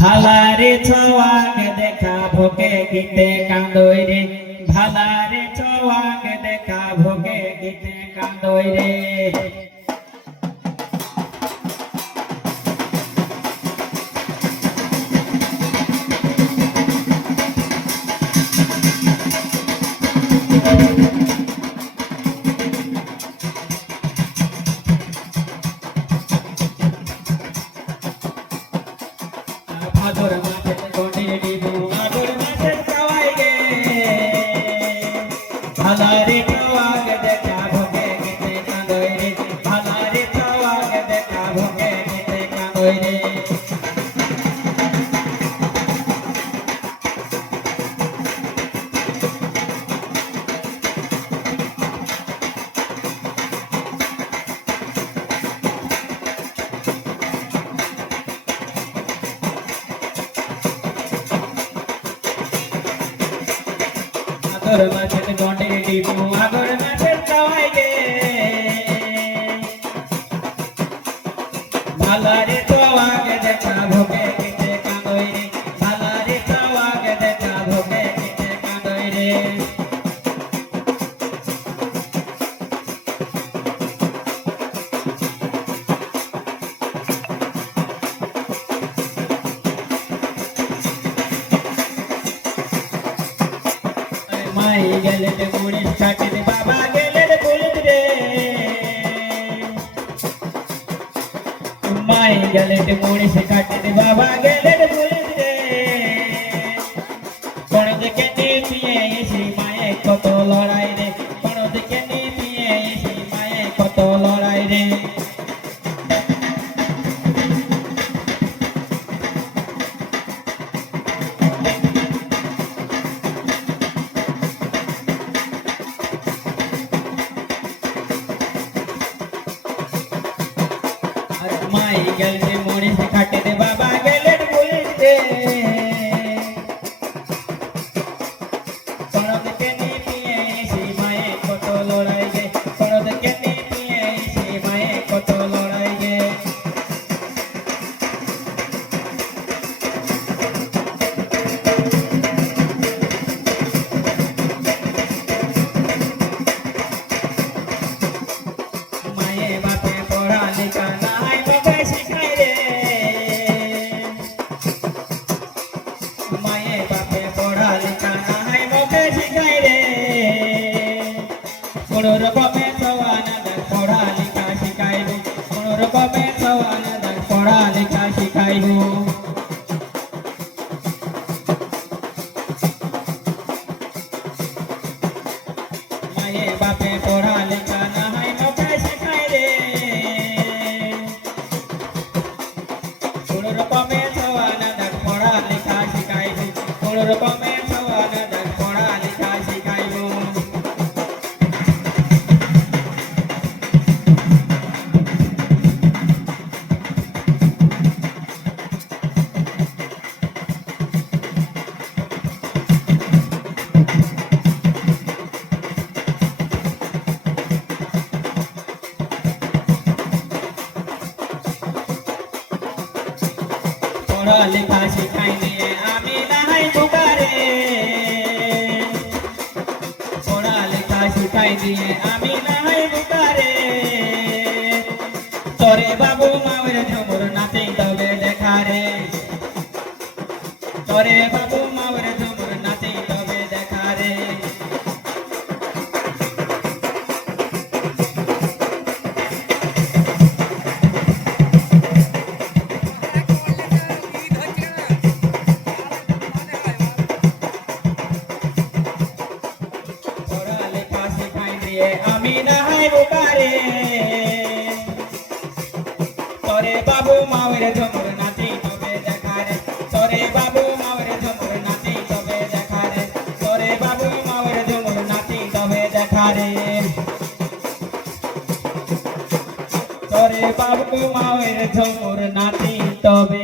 ভালারে ছোয়াকে দেখা ভোকে গীতে কাঁদই রে, ভালারে ছোয়াকে দেখা ভোকে গীতে কাঁদই রে। ভাদর মাঠে গন্ডির ডিবু ভাদর মাঠে খাওয়াই গে, ভালারে ছোয়াকে দেখা ভোকে গীতে কাঁদই রে, ভালারে ছোয়াকে দেখা ভোকে গীতে কাঁদই রে। আগর মাছের গন্ডির ডিবু আগর মাছের খাওয়াই গে, ভালারে ছোয়াকে দেখা ভোকে গীতে কাঁদই রে, ভালারে ছোয়াকে দেখা ভোকে গীতে কাঁদই রে। মাই গেলে রে মুড়িস কাটে রে বাবা গেলে রে বলদ রে, মাই গেলে রে মুড়িস কাটে রে বাবা গেলে রে বলদ রে। কোন দিকে নিয়ে এসে মায়ে কত লড়াই রে, কোন দিকে নিয়ে এসে মায়ে কত লড়াই রে। মাই গেলে মুড়িস কাটে রে বাবা গেলে রে বলদ রে, কোন দিকে নিয়ে এসে মায়ে কত লড়াই রে, কোন দিকে নিয়ে এসে মায়ে কত লড়াই রে। মায়ে বাপে পড়ালেখা নাই মোকে শিখাই রে, মায়ে বাপে পড়ালেখা নাই মোকে শিখাই রে। কোন রকমে সওয়ানাদার পড়ালেখা শিখাইব, কোন রকমে সওয়ানাদার পড়ালেখা শিখাইব। মায়ে বাপে পড়ালেখা নাই মোকে শিখাই রে, কোন রকমে সওয়ানাদার পড়ালেখা শিখাইব, কোন রকমে সওয়ানাদার পড়ালেখা শিখাইব। পড়ালেখা শিখাই নিয়ে আমি নাহাই বুকারে, পড়ালেখা শিখাই দিয়ে আমি নাহাই বুকারে। তোরে বাবু মায়ের ঝুমুর নাচে তবে দেখা রে, তোরে বাবু মায়ের ঝুমুর নাচে তবে দেখা রে। পড়ালেখা শিখাই দিয়ে আমি নাহাই বুকারে, তোরে বাবু মায়ের ঝুমুর নাচে তবে দেখা রে, তোরে বাবু মায়ের ঝুমুর নাচে তবে দেখা রে, তোরে বাবু মায়ের ঝুমুর নাচে তবে দেখা রে। তোরে বাবু মায়ের ঝুমুর নাচে তবে